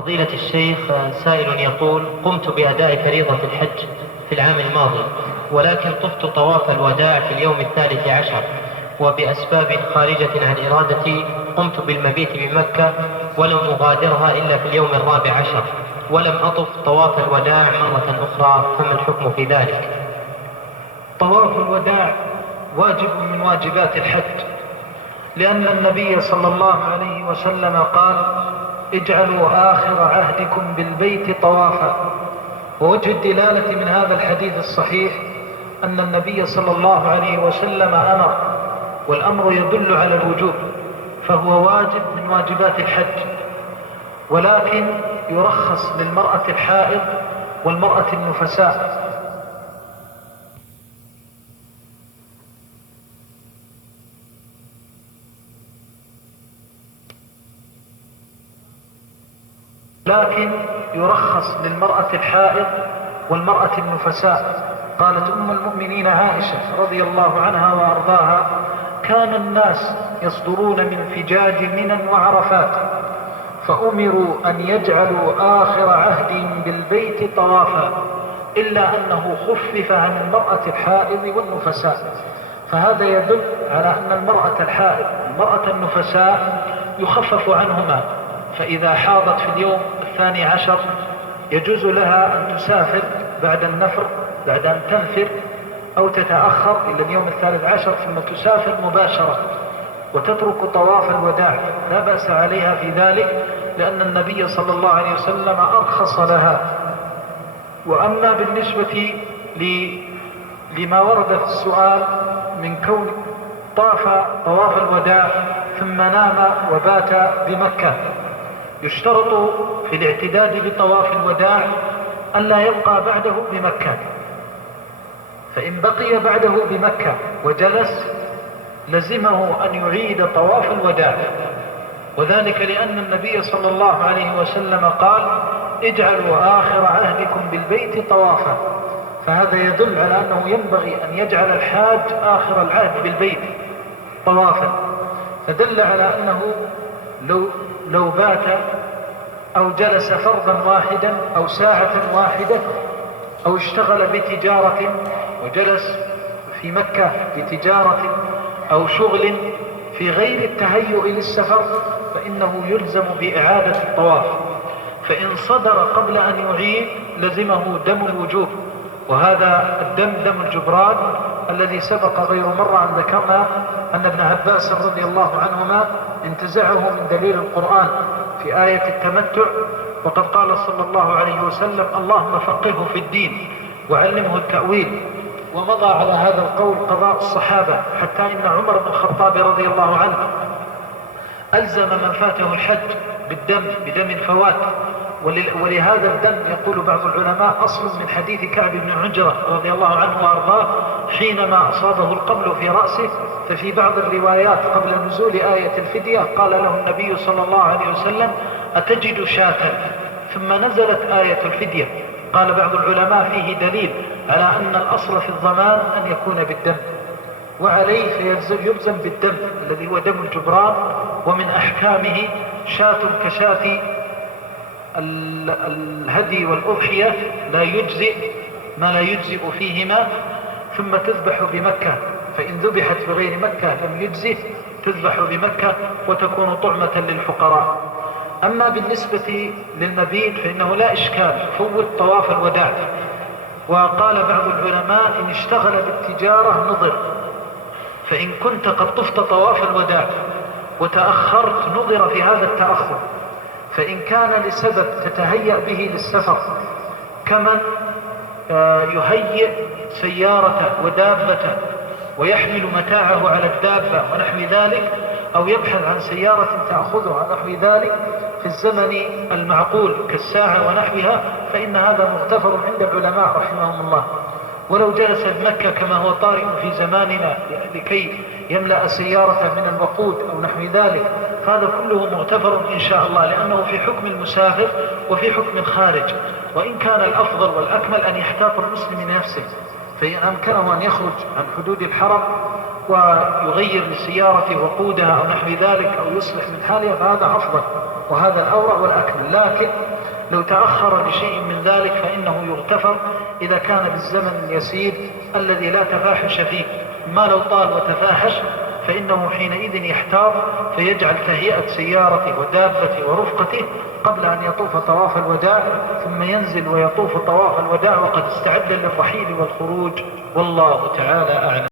فضيلة الشيخ، سائل يقول: قمت بأداء فريضة الحج في العام الماضي، ولكن طفت طواف الوداع في اليوم 13، وبأسباب خارجة عن إرادتي قمت بالمبيت بمكة ولم أغادرها إلا في اليوم 14، ولم أطف طواف الوداع مرة أخرى، فما الحكم في ذلك؟ طواف الوداع واجب من واجبات الحج، لأن النبي صلى الله عليه وسلم قال: اجعلوا آخر عهدكم بالبيت طوافا. ووجه الدلالة من هذا الحديث الصحيح أن النبي صلى الله عليه وسلم أمر، والأمر يدل على الوجوب، فهو واجب من واجبات الحج، ولكن يرخص للمرأة الحائض والمرأة النفساء. والمرأة النفساء. قالت أم المؤمنين عائشة رضي الله عنها وأرضاها: كان الناس يصدرون من فجاج منى وعرفات، فأمروا أن يجعلوا آخر عهدهم بالبيت طوافا، إلا أنه خفف عن المرأة الحائض والنفساء. فهذا يدل على أن المرأة الحائض والمرأة النفساء يخفف عنهما، فإذا حاضت في اليوم 12 يجوز لها أن تسافر بعد النفر، بعد أن تنفر، أو تتأخر إلى اليوم 13 ثم تسافر مباشرة وتترك طواف الوداع، لا بأس عليها في ذلك، لأن النبي صلى الله عليه وسلم أرخص لها. وأما بالنسبة لما ورد في السؤال من كون طواف الوداع ثم نام وبات بمكة، يشترط في الاعتداد بطواف الوداع أن لا يبقى بعده بمكة، فإن بقي بعده بمكة وجلس لزمه أن يعيد طواف الوداع، وذلك لأن النبي صلى الله عليه وسلم قال: اجعلوا آخر عهدكم بالبيت طوافا. فهذا يدل على أنه ينبغي أن يجعل الحاج آخر العهد بالبيت طوافا، فدل على أنه لو بات أو جلس فرضا واحدا أو ساعة واحدة أو اشتغل بتجارة وجلس في مكة بتجارة أو شغل في غير التهيؤ للسفر، فإنه يلزم بإعادة الطواف. فإن صدر قبل أن يعيد لزمه دم الوجوب، وهذا الدم دم الجبران الذي سبق غير مرة أن ذكرنا أن ابن عباس رضي الله عنهما انتزعه من دليل القرآن في آية التمتع، وقد قال صلى الله عليه وسلم: اللهم فقهه في الدين وعلمه التأويل. ومضى على هذا القول قضاء الصحابة، حتى إن عمر بن الخطاب رضي الله عنه ألزم من فاته الحج بدم الفوات، ولهذا الدم يقول بعض العلماء أصل من حديث كعب بن عجرة رضي الله عنه وأرضاه حينما أصابه القبل في رأسه، ففي بعض الروايات قبل نزول آية الفدية قال له النبي صلى الله عليه وسلم: أتجد شاة؟ ثم نزلت آية الفدية. قال بعض العلماء فيه دليل على أن الأصل في الضمان أن يكون بالدم، وعليه فيلزم بالدم الذي هو دم الجبران. ومن أحكامه شاة كشاة الهدي والأضحية لا يجزئ ما لا يجزئ فيهما، ثم تذبح بمكة، فإن ذبحت بغير مكة لم يجزئ، تذبح بمكة وتكون طعمة للفقراء. أما بالنسبة للمبيت فإنه لا إشكال، فوت طواف الوداع. وقال بعض العلماء: إن اشتغل بالتجارة نظر، فإن كنت قد طفت طواف الوداع وتأخرت نظر في هذا التأخر. فإن كان لسبب تتهيأ به للسفر، كمن يهيئ سيارة ودابة ويحمل متاعه على الدابة ونحو ذلك، أو يبحث عن سيارة تأخذها نحو ذلك في الزمن المعقول كالساعة ونحوها، فإن هذا مغتفر عند العلماء رحمهم الله. ولو جلس بمكة كما هو طارئ في زماننا لكي يملأ سيارة من الوقود أو نحو ذلك، فهذا كله مغتفر إن شاء الله، لأنه في حكم المسافر وفي حكم الخارج. وإن كان الأفضل والأكمل أن يحتاط المسلم نفسه، فإن أمكنه أن يخرج عن حدود الحرم ويغير لسيارته وقودها أو نحو ذلك أو يصلح من حالها فهذا أفضل. وهذا الأورع والأكمل. لكن لو تأخر لشيء من ذلك فإنه يغتفر إذا كان بالزمن اليسير الذي لا تفاحش فيه. ما لو طال وتفاحش فإنه حينئذ يحتاط فيجعل تهيئة سيارته ودابته ورفقته قبل أن يطوف طواف الوداع، ثم ينزل ويطوف طواف الوداع وقد استعد للرحيل والخروج، والله تعالى أعلم.